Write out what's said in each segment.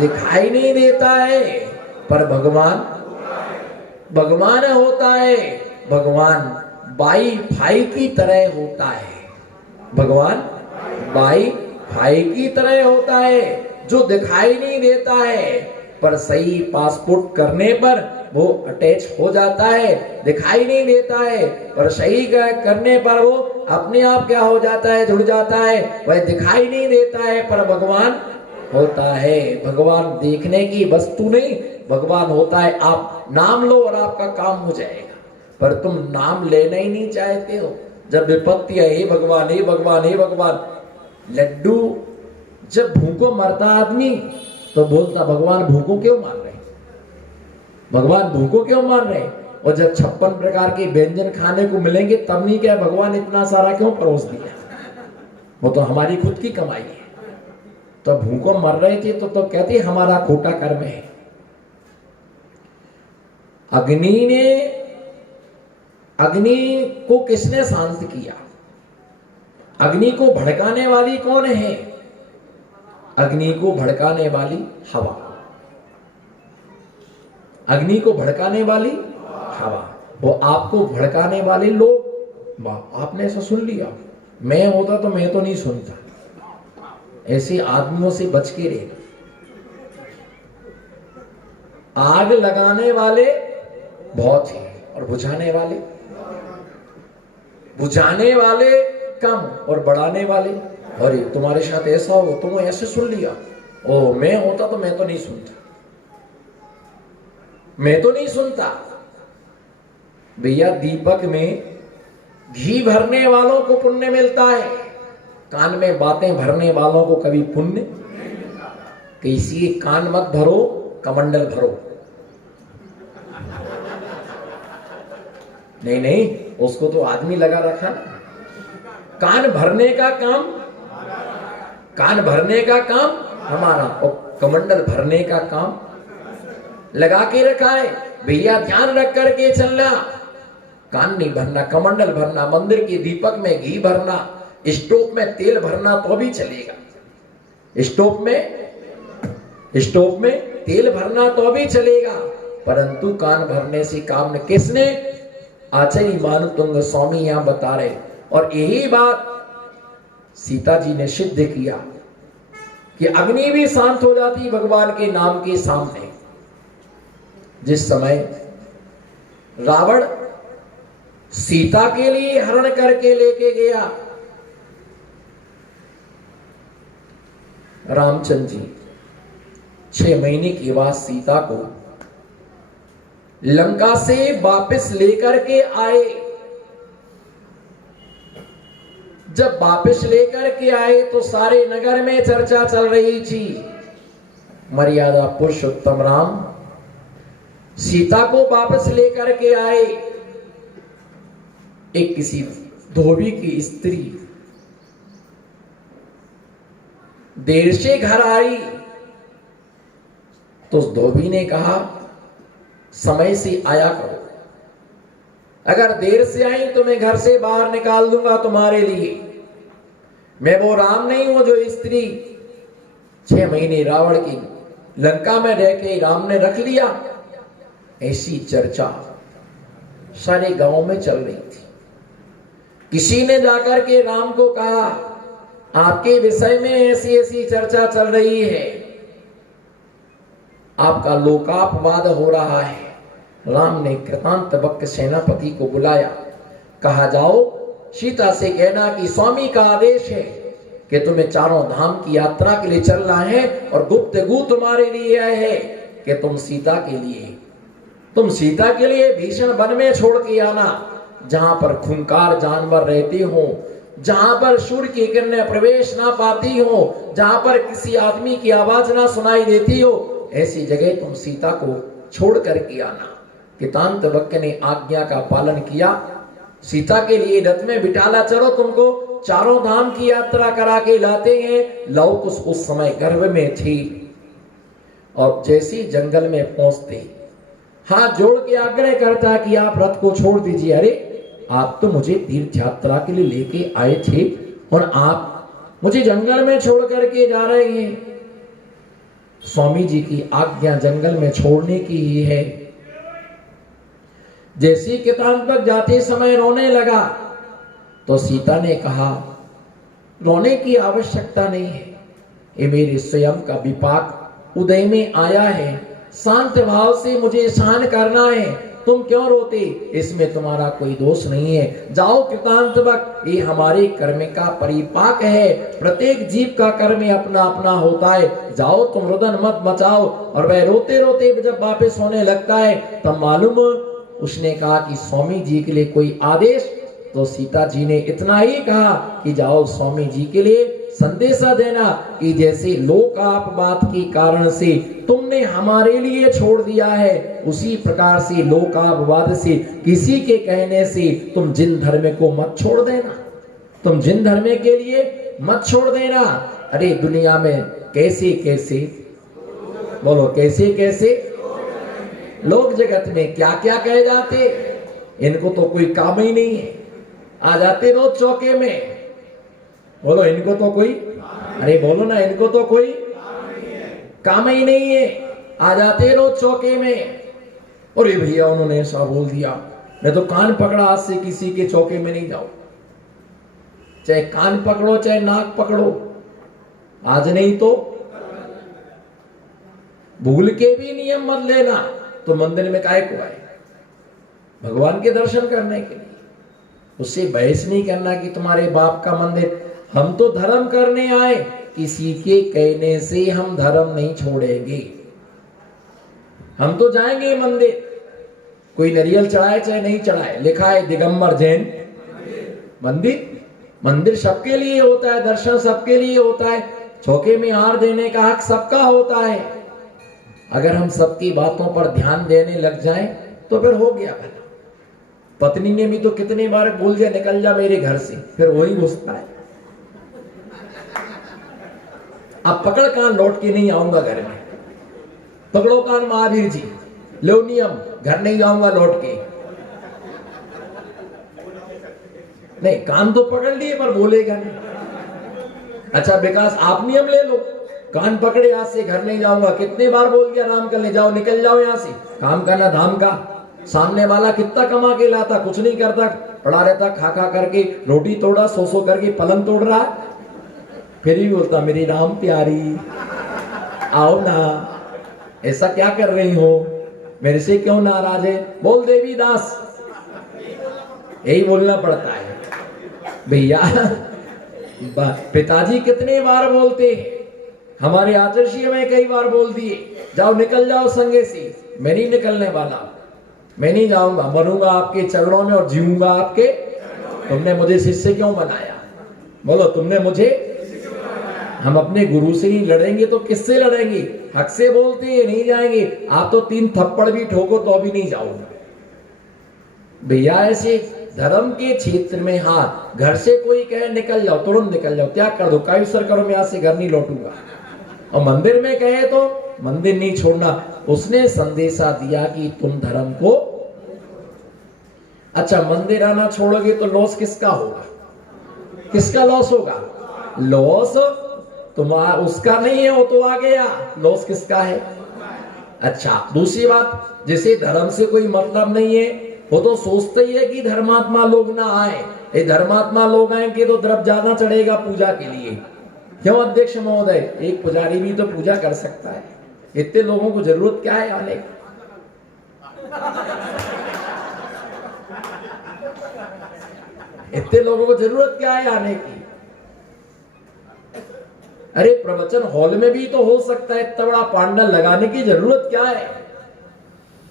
दिखाई नहीं देता है, पर भगवान होता है। भगवान वाई फाई की तरह होता है। भगवान वाई फाई की तरह होता है, जो दिखाई नहीं देता है, पर सही पासपोर्ट करने पर वो अटैच हो जाता है। दिखाई नहीं देता है, पर सही करने पर वो अपने आप क्या हो जाता है, जुड़ जाता है। वह दिखाई नहीं देता है, पर भगवान होता है। भगवान देखने की वस्तु नहीं, भगवान होता है। आप नाम लो और आपका काम हो जाएगा, पर तुम नाम लेना ही नहीं चाहते हो। जब विपत्ति है, हे भगवान, हे भगवान, हे भगवान। लड्डू जब भूखों मरता आदमी तो बोलता भगवान भूखों क्यों मार रहे, भगवान भूखों क्यों मार रहे। और जब 56 प्रकार के व्यंजन खाने को मिलेंगे तब नहीं क्या भगवान इतना सारा क्यों परोस दिया, वो तो हमारी खुद की कमाई है। तो भूखों मर रहे थे तो कहते हमारा खोटा कर्म है। अग्नि को किसने शांत किया? अग्नि को भड़काने वाली कौन है? अग्नि को भड़काने वाली हवा। अग्नि को भड़काने वाली हवा। वो आपको भड़काने वाले लोग। आपने ऐसा सुन लिया, मैं होता तो मैं तो नहीं सुनता। ऐसे आदमियों से बच के रहना। आग लगाने वाले बहुत हैं और बुझाने वाले कम और बढ़ाने वाले। अरे तुम्हारे साथ ऐसा हो, तुम ऐसे सुन लिया, ओ मैं होता तो मैं तो नहीं सुनता। भैया दीपक में घी भरने वालों को पुण्य मिलता है, कान में बातें भरने वालों को कभी पुण्य। किसी कान मत भरो, कमंडल भरो। नहीं, उसको तो आदमी लगा रखा। कान भरने का काम हमारा, और कमंडल भरने का काम लगा के रखा है। भैया ध्यान रख करके चलना, कान नहीं भरना, कमंडल भरना, मंदिर के दीपक में घी भरना, स्टोव में तेल भरना तो भी चलेगा। स्टोव में तेल भरना तो भी चलेगा, परंतु कान भरने से काम न। किसने? आचार्य मानुतुंग स्वामी यहां बता रहे। और यही बात सीता जी ने सिद्ध किया कि अग्नि भी शांत हो जाती भगवान के नाम के सामने। जिस समय रावण सीता के लिए हरण करके लेके गया, रामचंद्र जी 6 महीने के बाद सीता को लंका से वापस लेकर के आए। जब वापस लेकर के आए तो सारे नगर में चर्चा चल रही थी। मर्यादा पुरुषोत्तम राम सीता को वापस लेकर के आए। एक किसी धोबी की स्त्री देर से घर आई तो उस धोबी ने कहा समय से आया करो, अगर देर से आई तो मैं घर से बाहर निकाल दूंगा तुम्हारे लिए। मैं वो राम नहीं हूं जो स्त्री 6 महीने रावण की लंका में रह के राम ने रख लिया। ऐसी चर्चा सारे गांव में चल रही थी। किसी ने जाकर के राम को कहा आपके विषय में ऐसी ऐसी चर्चा चल रही है, आपका लोकापवाद हो रहा है। राम ने कृतांतवक्र सेनापति को बुलाया, कहा जाओ सीता से कहना कि स्वामी का आदेश है कि तुम्हें चारों धाम की यात्रा के लिए चलना है और गुप्तगू तुम्हारे लिए है कि तुम सीता के लिए भीषण वन में छोड़ के आना, जहां पर खूंखार जानवर रहते हो, जहां पर सूर्य की किरणें प्रवेश ना पाती हो, जहां पर किसी आदमी की आवाज ना सुनाई देती हो, ऐसी जगह तुम सीता को छोड़ करके आना। कृतांतवक्र ने आज्ञा का पालन किया। सीता के लिए रथ में बिठाला, चलो तुमको चारों धाम की यात्रा करा के लाते हैं। लौकुश उस समय गर्भ में थी और जैसे जंगल में पहुंचते हाथ जोड़ के आग्रह करता कि आप रथ को छोड़ दीजिए। अरे आप तो मुझे तीर्थ यात्रा के लिए लेके आए थे और आप मुझे जंगल में छोड़ करके जा रहे हैं। स्वामी जी की आज्ञा जंगल में छोड़ने की ही है। जैसे किताब जाते समय रोने लगा तो सीता ने कहा, रोने की आवश्यकता नहीं है, ये मेरे स्वयं का विपाक उदय में आया है, शांत भाव से मुझे शांत करना है, तुम क्यों रोते, इसमें तुम्हारा कोई दोष नहीं है। जाओ कृतांतवक, ये हमारे कर्म का परिपाक है, प्रत्येक जीव का कर्म अपना अपना होता है, जाओ तुम रुदन मत मचाओ। और वह रोते रोते जब वापस होने लगता है तब मालूम उसने कहा कि स्वामी जी के लिए कोई आदेश, तो सीता जी ने इतना ही कहा कि जाओ स्वामी जी के लिए संदेशा देना कि जैसे लोकापवाद के कारण से तुमने हमारे लिए छोड़ दिया है, उसी प्रकार से लोकापवाद से किसी के कहने से तुम जिन धर्म को मत छोड़ देना, तुम जिन धर्म के लिए मत छोड़ देना। अरे दुनिया में कैसे कैसे, बोलो कैसे कैसे लोग जगत में क्या क्या कह जाते, इनको तो कोई काम ही नहीं है, आ जाते रोज चौके में, बोलो इनको तो कोई, अरे बोलो ना, इनको तो कोई काम ही नहीं है, आ जाते रोज चौके में। और ये भैया उन्होंने ऐसा बोल दिया, मैं तो कान पकड़ा, आज से किसी के चौके में नहीं जाऊं, चाहे कान पकड़ो चाहे नाक पकड़ो, आज नहीं तो भूल के भी नियम मत लेना। तो मंदिर में काहे को आए, भगवान के दर्शन करने के लिए, उससे बहस नहीं करना कि तुम्हारे बाप का मंदिर। हम तो धर्म करने आए, किसी के कहने से हम धर्म नहीं छोड़ेंगे, हम तो जाएंगे मंदिर, कोई नारियल चढ़ाए चाहे नहीं चढ़ाए, लिखा है दिगंबर जैन मंदिर, मंदिर सबके लिए होता है, दर्शन सबके लिए होता है, चौके में हार देने का हक सबका होता है। अगर हम सबकी बातों पर ध्यान देने लग जाएं तो फिर हो गया भला। पत्नी ने भी तो कितनी बार बोल दिया निकल जा मेरे घर से, फिर वही घुसता है, अब पकड़ कान, लौट के नहीं आऊंगा घर में, पकड़ो कान महावीर जी, लो नियम, घर नहीं जाऊंगा लौट के। नहीं, कान तो पकड़ लिए पर बोलेगा नहीं। अच्छा विकास आप नियम ले लो, कान पकड़े आज से घर नहीं जाऊंगा, कितने बार बोल दिया राम करने जाओ, निकल जाओ यहाँ से, काम करना धाम का। सामने वाला कितना कमा के लाता, कुछ नहीं करता, पड़ा रहता, खा खा करके रोटी तोड़ा, सो करके पलंग तोड़ रहा, फिर भी बोलता मेरी राम प्यारी आओ ना, ऐसा क्या कर रही हो, मेरे से क्यों नाराज है, बोल देवी दास, यही बोलना पड़ता है भैया। पिताजी कितने बार बोलते हैं, हमारे आदर्शी में कई बार बोल दिए, जाओ निकल जाओ संगे से, मैं नहीं निकलने वाला, मैं नहीं जाऊंगा, मरूंगा आपके चरणों में और जीऊंगा आपके। तुमने मुझे शिष्य क्यों बनाया, बोलो तुमने मुझे, हम अपने गुरु से ही लड़ेंगे तो किससे लड़ेंगे, हक से बोलते हैं नहीं जाएंगे, आप तो 3 थप्पड़ भी ठोको तो भी नहीं जाओगे भैया। ऐसे धर्म के क्षेत्र में, हाँ घर से कोई कहे निकल जाओ, तुरंत निकल जाओ, त्याग कर दो, कायसर करो, मैं यहाँ से घर नहीं लौटूंगा। और मंदिर में कहे तो मंदिर नहीं छोड़ना, उसने संदेशा दिया कि तुम धर्म को, अच्छा मंदिर आना छोड़ोगे तो लॉस किसका होगा, किसका लॉस होगा, लॉस तुम्हारा, उसका नहीं है, वो तो आ गया, लॉस किसका है। अच्छा दूसरी बात, जिसे धर्म से कोई मतलब नहीं है वो तो सोचते ही है कि धर्मात्मा लोग ना आए, ये धर्मात्मा लोग आएंगे तो द्रव्य ज्यादा चढ़ेगा पूजा के लिए। क्यों अध्यक्ष महोदय, एक पुजारी भी तो पूजा कर सकता है, इतने लोगों को जरूरत क्या है आने की, इतने लोगों को जरूरत क्या है आने की। अरे प्रवचन हॉल में भी तो हो सकता है, इतना बड़ा पांडल लगाने की जरूरत क्या है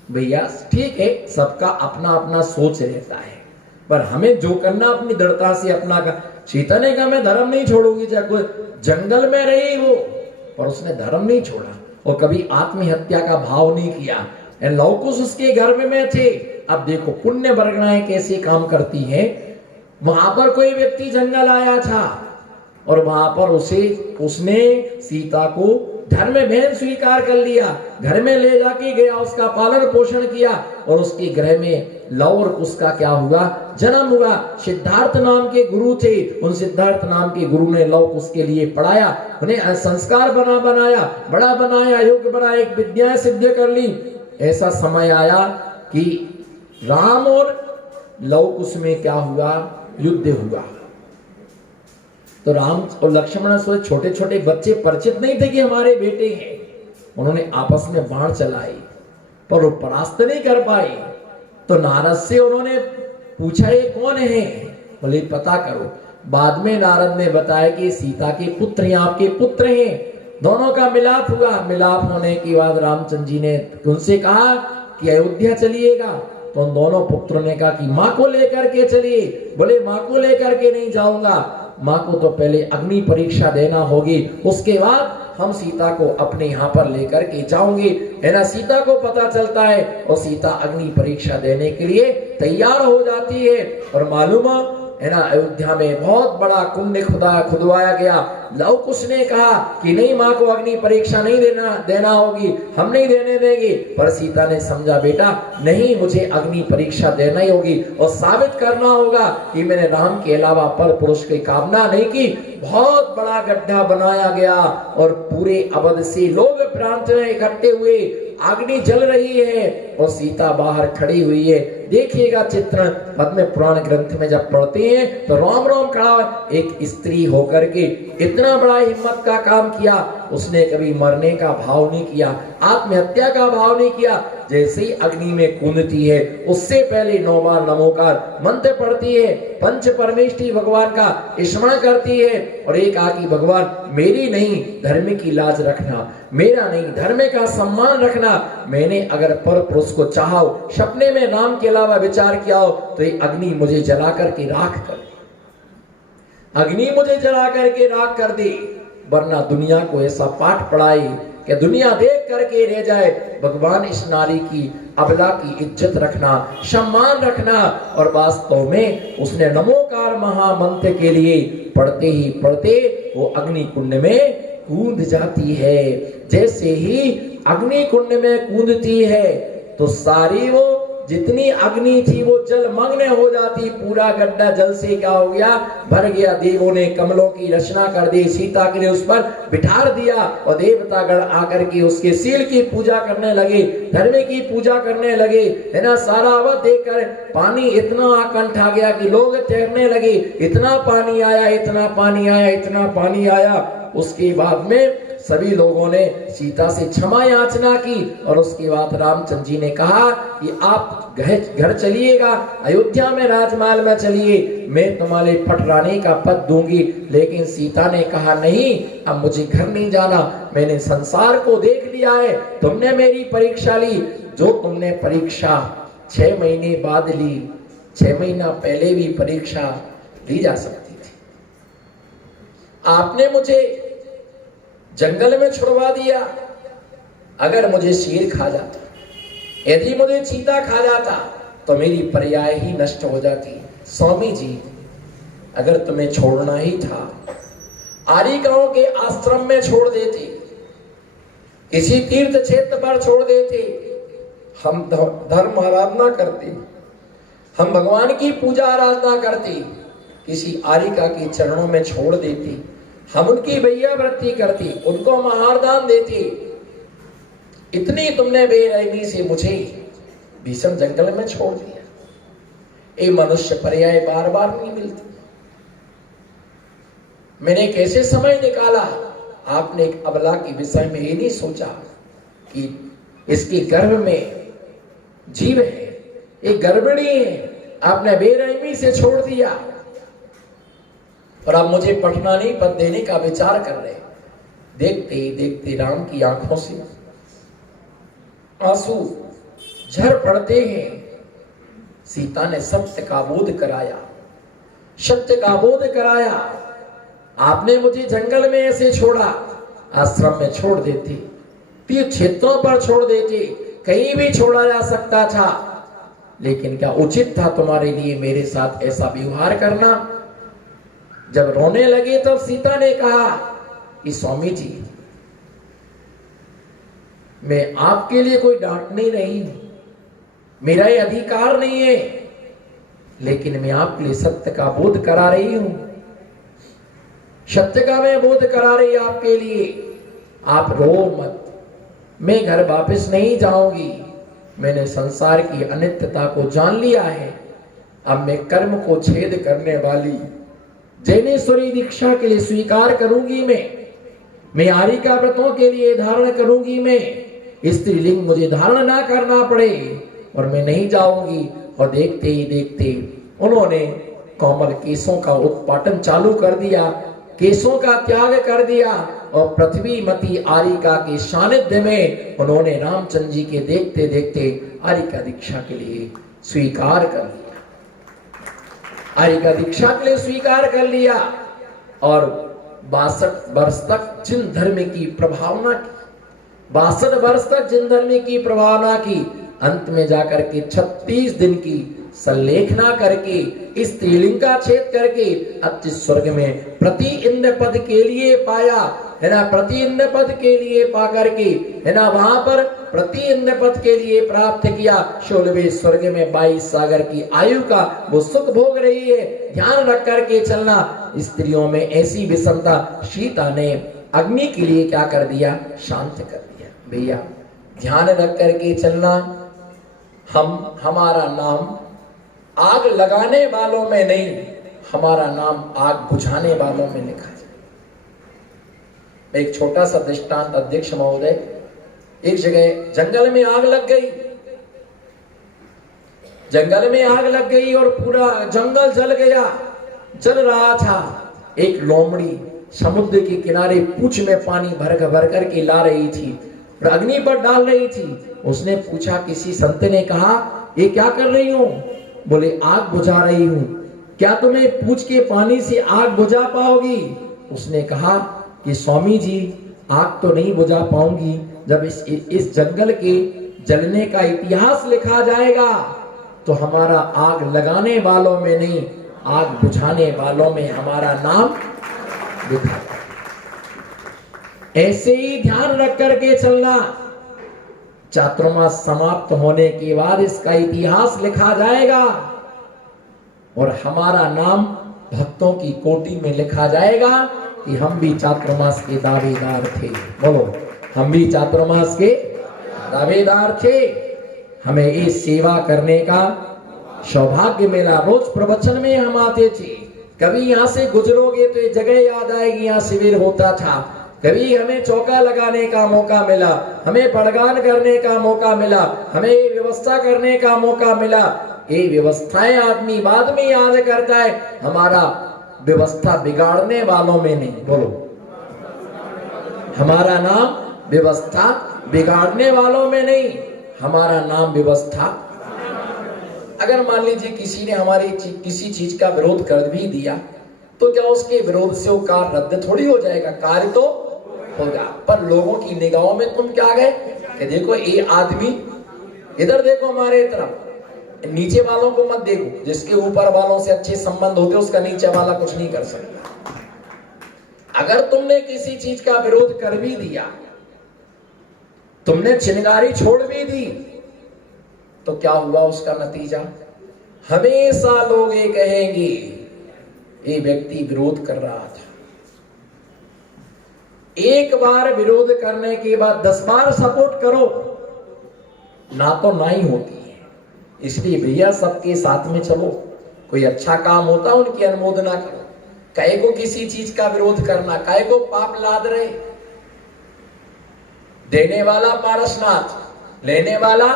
भैया। ठीक है, सबका अपना अपना सोच रहता है, पर हमें जो करना अपनी दृढ़ता से अपना का। सीता ने कहा मैं धर्म नहीं छोड़ूंगी, चाहे कोई जंगल में रही वो, पर उसने धर्म नहीं छोड़ा और कभी आत्महत्या का भाव नहीं किया। लौकुश उसके गर्भ में थे। अब देखो पुण्य वर्गणाएं कैसे काम करती हैं। वहां पर कोई व्यक्ति जंगल आया था और वहां पर उसने सीता को धर्म में बहन स्वीकार कर लिया, घर में ले जाके गया, उसका पालन पोषण किया और उसके गृह में लव और कुश का क्या हुआ, जन्म हुआ। सिद्धार्थ नाम के गुरु थे, उन सिद्धार्थ नाम के गुरु ने लव कुश के लिए पढ़ाया, उन्हें संस्कार बनाया, बड़ा बनाया, योग्य बनाया, एक विद्या सिद्ध कर ली। ऐसा समय आया कि राम और लव कुश में क्या हुआ, युद्ध हुआ। तो राम और लक्ष्मण से छोटे छोटे बच्चे परिचित नहीं थे कि हमारे बेटे हैं। उन्होंने आपस में बाण चलाई पर वो परास्त नहीं कर पाए। तो नारद से उन्होंने पूछा ये कौन है, बोले पता करो। बाद में नारद ने बताया कि सीता के पुत्र हैं, आपके पुत्र हैं। दोनों का मिलाप हुआ। मिलाप होने के बाद रामचंद्र जी ने उनसे कहा कि अयोध्या चलिएगा। तो उन दोनों पुत्रों ने कहा कि माँ को लेकर के चलिए। बोले माँ को लेकर के नहीं जाऊंगा, माँ को तो पहले अग्नि परीक्षा देना होगी, उसके बाद हम सीता को अपने यहाँ पर लेकर के जाऊंगी। है ना, सीता को पता चलता है और सीता अग्नि परीक्षा देने के लिए तैयार हो जाती है। और मालूम है ना, अयोध्या में बहुत बड़ा कुंड खुदवाया गया। लव कुश ने कहा कि नहीं, माँ को अग्नि परीक्षा नहीं देना होगी, हम नहीं देने देंगे। पर सीता ने समझा बेटा नहीं, मुझे अग्नि परीक्षा देना ही होगी और साबित करना होगा कि मैंने राम के अलावा पर पुरुष की कामना नहीं की। बहुत बड़ा गड्ढा बनाया गया और पूरे अवध से लोग प्रांत में इकट्ठे हुए। अग्नि जल रही है और सीता बाहर खड़ी हुई है। देखिएगा चित्रण पद्म पुराण ग्रंथ में जब पढ़ते हैं तो राम राम खड़ा एक स्त्री होकर के इतना बड़ा हिम्मत का काम किया। उसने कभी मरने का भाव नहीं किया, आत्महत्या का भाव नहीं किया। जैसे ही अग्नि में कूदती है उससे पहले 9 बार नमोकार मंत्र पढ़ती है, पंच परमेष्ठी भगवान का स्मरण करती है और एक आकी भगवान मेरी नहीं धर्म की लाज रखना, मेरा नहीं धर्म का सम्मान रखना। मैंने अगर पर पुरुष को चाहा हो, सपने में नाम के अलावा विचार किया हो, तो ये अग्नि मुझे जला करके राख कर दे, अग्नि मुझे जला करके राख कर दे। वरना दुनिया को ऐसा पाठ पढ़ाए कि दुनिया देख करके रह जाए। भगवान इस नारी की अबला की इज्जत रखना, सम्मान रखना। और वास्तव में उसने नमोकार महामंत्र के लिए पढ़ते ही पढ़ते वो अग्नि कुंड में कूद जाती है। जैसे ही अग्नि कुंड में कूदती है तो सारी वो जितनी अग्नि थी वो जलमग्न हो जाती। पूरा गड्ढा जल से क्या हो गया, भर गया। देवों ने कमलों की रचना कर दी, सीता के लिए उस पर बिठा दिया और देवतागण आकर के उसके शील की पूजा करने लगे, धर्म की पूजा करने लगे। है ना, सारा अवध देखकर पानी इतना आकंठ आ गया कि लोग तैरने लगे। इतना पानी आया, इतना पानी आया, इतना पानी आया। उसके बाद में सभी लोगों ने सीता से क्षमा याचना की और उसके बाद रामचंद्र जी ने कहा कि आप घर चलिएगा, अयोध्या में राजमहल में चलिए, मैं तुम्हारे पटरानी का पद दूंगी। लेकिन सीता ने कहा नहीं, अब मुझे घर नहीं जाना, मैंने संसार को देख लिया है। तुमने मेरी परीक्षा ली, जो तुमने परीक्षा 6 महीने बाद ली, 6 महीना पहले भी परीक्षा ली जा सकती थी। आपने मुझे जंगल में छुड़वा दिया। अगर मुझे शेर खा जाता, यदि मुझे चीता खा जाता तो मेरी पर्याय ही नष्ट हो जाती। स्वामी जी, अगर तुम्हें छोड़ना ही था, आरिकाओं के आश्रम में छोड़ देते, किसी तीर्थ क्षेत्र पर छोड़ देते, हम धर्म आराधना करते, हम भगवान की पूजा आराधना करते, किसी आरिका के चरणों में छोड़ देते, हम उनकी भैयावृत्ति करती, उनको महारदान देती। इतनी तुमने बेरहमी से मुझे भीषण जंगल में छोड़ दिया। ये मनुष्य पर्याय बार बार नहीं मिलती। मैंने कैसे समय निकाला। आपने एक अबला के विषय में ये नहीं सोचा कि इसके गर्भ में जीव है, एक गर्भिणी है, आपने बेरहमी से छोड़ दिया और अब मुझे पटना नहीं पद देने का विचार कर रहे। देखते ही देखते राम की आंखों से आंसू झर पड़ते हैं। सीता ने सत्य का बोध कराया, सत्य का बोध कराया। आपने मुझे जंगल में ऐसे छोड़ा, आश्रम में छोड़ देते, तीर्थ क्षेत्रों पर छोड़ देते, कहीं भी छोड़ा जा सकता था, लेकिन क्या उचित था तुम्हारे लिए मेरे साथ ऐसा व्यवहार करना। जब रोने लगे तब सीता ने कहा कि स्वामी जी, मैं आपके लिए कोई डांट नहीं रही हूं, मेरा ये अधिकार नहीं है, लेकिन मैं आपके लिए सत्य का बोध करा रही हूं, सत्य का मैं बोध करा रही आपके लिए। आप रो मत, मैं घर वापस नहीं जाऊंगी, मैंने संसार की अनित्यता को जान लिया है। अब मैं कर्म को छेद करने वाली जैनेश्वरी दीक्षा के लिए स्वीकार करूंगी, मैं आरिका व्रतों के लिए धारण करूंगी, मैं स्त्रीलिंग मुझे धारण ना करना पड़े, और मैं नहीं जाऊंगी। और देखते ही देखते उन्होंने कोमल केशों का उत्पाटन चालू कर दिया, केशों का त्याग कर दिया, और पृथ्वी मती आरिका के सानिध्य में उन्होंने रामचंद्र जी के देखते देखते आरिका दीक्षा के लिए स्वीकार कर लिया, आरिका दीक्षा के लिए स्वीकार कर लिया। और 62 वर्ष तक जिन धर्म की प्रभावना की, 62 वर्ष तक जिन धर्म की प्रभावना की, अंत में जाकर के 36 दिन की संलेखना करके, इस स्त्रीलिंग का छेद करके अति स्वर्ग में प्रति इंद्र पद के लिए पाया, है ना, प्रति इंद्र पद के लिए पा करके, है ना, वहां पर प्रति इंद्र पद के लिए प्राप्त किया। 16वें स्वर्ग में 22 सागर की आयु का वो सुख भोग रही है। ध्यान रख करके चलना, स्त्रियों में ऐसी विषमता सीता ने अग्नि के लिए क्या कर दिया, शांत कर दिया। भैया ध्यान रख करके चलना, हमारा नाम आग लगाने वालों में नहीं, हमारा नाम आग बुझाने वालों में लिखा जाए। एक छोटा सा दृष्टांत अध्यक्ष महोदय, एक जगह जंगल में आग लग गई, जंगल में आग लग गई और पूरा जंगल जल गया, जल रहा था। एक लोमड़ी समुद्र के किनारे पूंछ में पानी भर करके ला रही थी और अग्नि पर डाल रही थी। उसने पूछा, किसी संत ने कहा, ये क्या कर रही हो? बोले, आग बुझा रही हूं। क्या तुम्हें पूछ के पानी से आग बुझा पाओगी? उसने कहा कि स्वामी जी, आग तो नहीं बुझा पाऊंगी, जब इस जंगल के जलने का इतिहास लिखा जाएगा तो हमारा आग लगाने वालों में नहीं, आग बुझाने वालों में हमारा नाम लिखा। ऐसे ही ध्यान रख करके चलना, चातुर्मास समाप्त होने के बाद इसका इतिहास लिखा जाएगा और हमारा नाम भक्तों की कोटि में लिखा जाएगा कि हम भी चातुर्मास के दावेदार थे। बोलो, हम भी चातुर्मास के दावेदार थे। हमें इस सेवा करने का सौभाग्य मिला। रोज प्रवचन में हम आते थे, कभी यहाँ से गुजरोगे तो ये जगह याद आएगी, यहाँ शिविर होता था। कभी हमें चौका लगाने का मौका मिला, हमें पड़गान करने का मौका मिला, हमें व्यवस्था करने का मौका मिला। ये व्यवस्थाएं आदमी बाद में याद करता है, हमारा व्यवस्था बिगाड़ने वालों में नहीं। बोलो, हमारा नाम व्यवस्था बिगाड़ने वालों में नहीं, हमारा नाम व्यवस्था। अगर मान लीजिए किसी ने हमारी किसी चीज का विरोध कर भी दिया तो क्या उसके विरोध से वो कार्य रद्द थोड़ी हो जाएगा? कार्य तो होगा, पर लोगों की निगाहों में तुम क्या गए कि देखो ये आदमी, इधर देखो हमारे तरफ, नीचे वालों को मत देखो। जिसके ऊपर वालों से अच्छे संबंध होते उसका नीचे वाला कुछ नहीं कर सकता। अगर तुमने किसी चीज का विरोध कर भी दिया, तुमने चिनगारी छोड़ भी दी, तो क्या हुआ उसका नतीजा? हमेशा लोग ये कहेंगे ये व्यक्ति विरोध कर रहा था। एक बार विरोध करने के बाद 10 बार सपोर्ट करो ना तो ना ही होती है। इसलिए भैया सबके साथ में चलो, कोई अच्छा काम होता उनकी अनुमोदना करो। काहे को किसी चीज का विरोध करना, काहे को पाप लाद रहे? देने वाला पारसनाथ, लेने वाला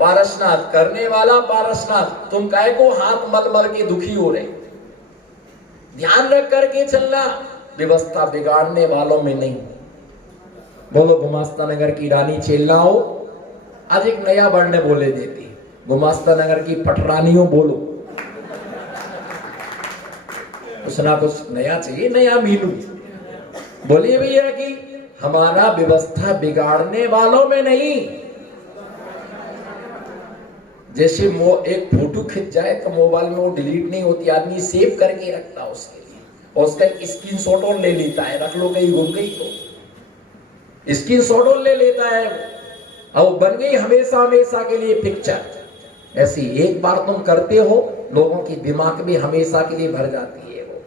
पारसनाथ, करने वाला पारसनाथ। तुम काहे को हाथ मल मल के दुखी हो रहे? ध्यान रख करके चलना, व्यवस्था बिगाड़ने वालों में नहीं। बोलो, गुमास्ता नगर की रानी चेल्लाओ, आज एक नया वर्ण बोले देती, गुमास्ता नगर की पटरानियों बोलो, कुछ ना कुछ नया चाहिए, नया मीनू। बोलिए भैया कि हमारा व्यवस्था बिगाड़ने वालों में नहीं। जैसे एक फोटो खिंच जाए तो मोबाइल में वो डिलीट नहीं होती, आदमी सेव करके रखता है उसके लिए, और उसका स्क्रीनशॉट और ले लेता है, रख लो कहीं गुम गई तो स्क्रीनशॉट और ले लेता है, और बन गई हमेशा हमेशा के लिए पिक्चर। ऐसी एक बार तुम करते हो, लोगों की दिमाग में हमेशा के लिए भर जाती है वो।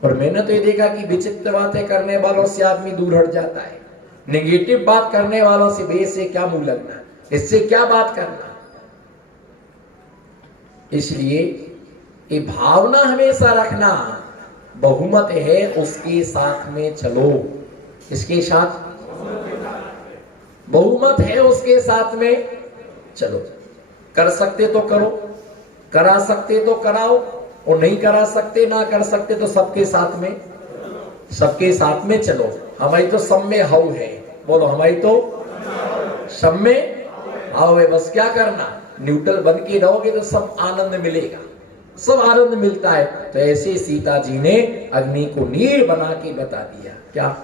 और मैंने तो ये देखा कि विचित्र बातें करने वालों से आदमी दूर हट जाता है। नेगेटिव बात करने वालों से बे से क्या मुंह लगना, इससे क्या बात करना। इसलिए ये भावना हमेशा रखना, बहुमत है उसके साथ में चलो। इसके साथ बहुमत है उसके साथ में चलो। कर सकते तो करो, करा सकते तो कराओ, और नहीं करा सकते ना कर सकते तो सबके साथ में चलो। हमारी तो सब में हाउ है, बोलो हमारी तो सब में हाउ है। बस क्या करना, न्यूट्रल बन के रहोगे तो सब आनंद मिलेगा, सब आनंद मिलता है। तो ऐसे सीता जी ने अग्नि को नीर बना के बता दिया। क्या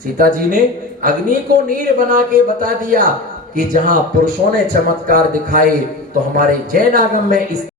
सीता जी ने अग्नि को नीर बना के बता दिया कि जहां पुरुषों ने चमत्कार दिखाए तो हमारे जैन आगम में इस